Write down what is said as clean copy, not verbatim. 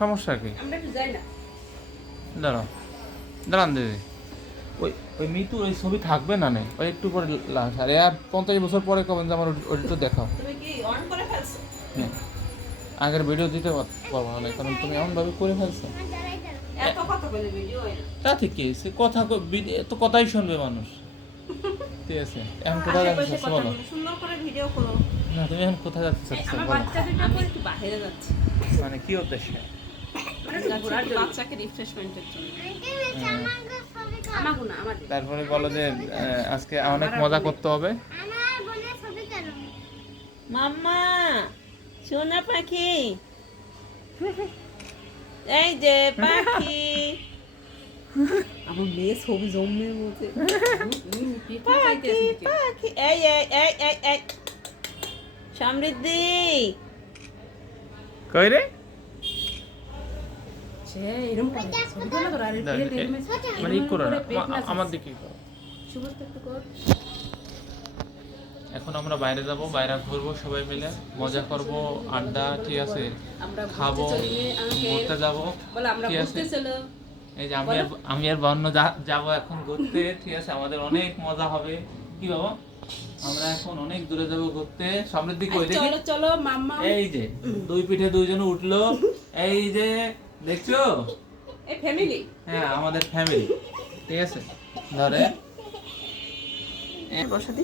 সমস্যা কি? দাঁড়াও, দাঁড়ান দিদি। ওই ওই মিতু ওই ছবি থাকবে না নেই, ওই একটু পরে আরে আর 50 বছর পরে কবেন যে আমার ওইটা দেখাও। হ্যাঁ, আগের ভিডিও দিতে পারবো না, কারণ তুমি এমনভাবে করে ফেলছো। তা ঠিক আছে, কথা তো কথাই শুনবে মানুষ। ঠিক আছে, এখন কোথায় যাচ্ছ বলো? না, তুমি এখন কোথায় যাচ্ছ মানে কি উদ্দেশ্যে? তারপরে বলো যে আজকে অনেক মজা করতে হবে। মাম্মা সোনা পাখি, এই যে পাখি আমার মেয়ে ছবি জমে মধ্যে পাখি পাখি এই এই এই এই এই সমৃদ্ধি কই রে? মানে ই করো না, আমার দিকে করো। এখন আমরা বাইরে যাব, বাইরে ঘুরবো, সবাই মিলে মজা করব, আড্ডা, ঠিক আছে, খাবো, ঘুরতে যাব, ঠিক আছে। এই যে আমি আর বন্য যাবো এখন ঘুরতে, ঠিক আছে, আমাদের অনেক মজা হবে। কি বাবা, আমরা এখন অনেক দূরে যাবো ঘুরতে। সমৃদ্ধি কই দেখি? চলো চলো মাম্মা, এই যে দুই পিঠে দুইজনে উঠলো, এই যে দেখছো, এই ফ্যামিলি, হ্যাঁ আমাদের ফ্যামিলি, ঠিক আছে। ধরে বসা দি।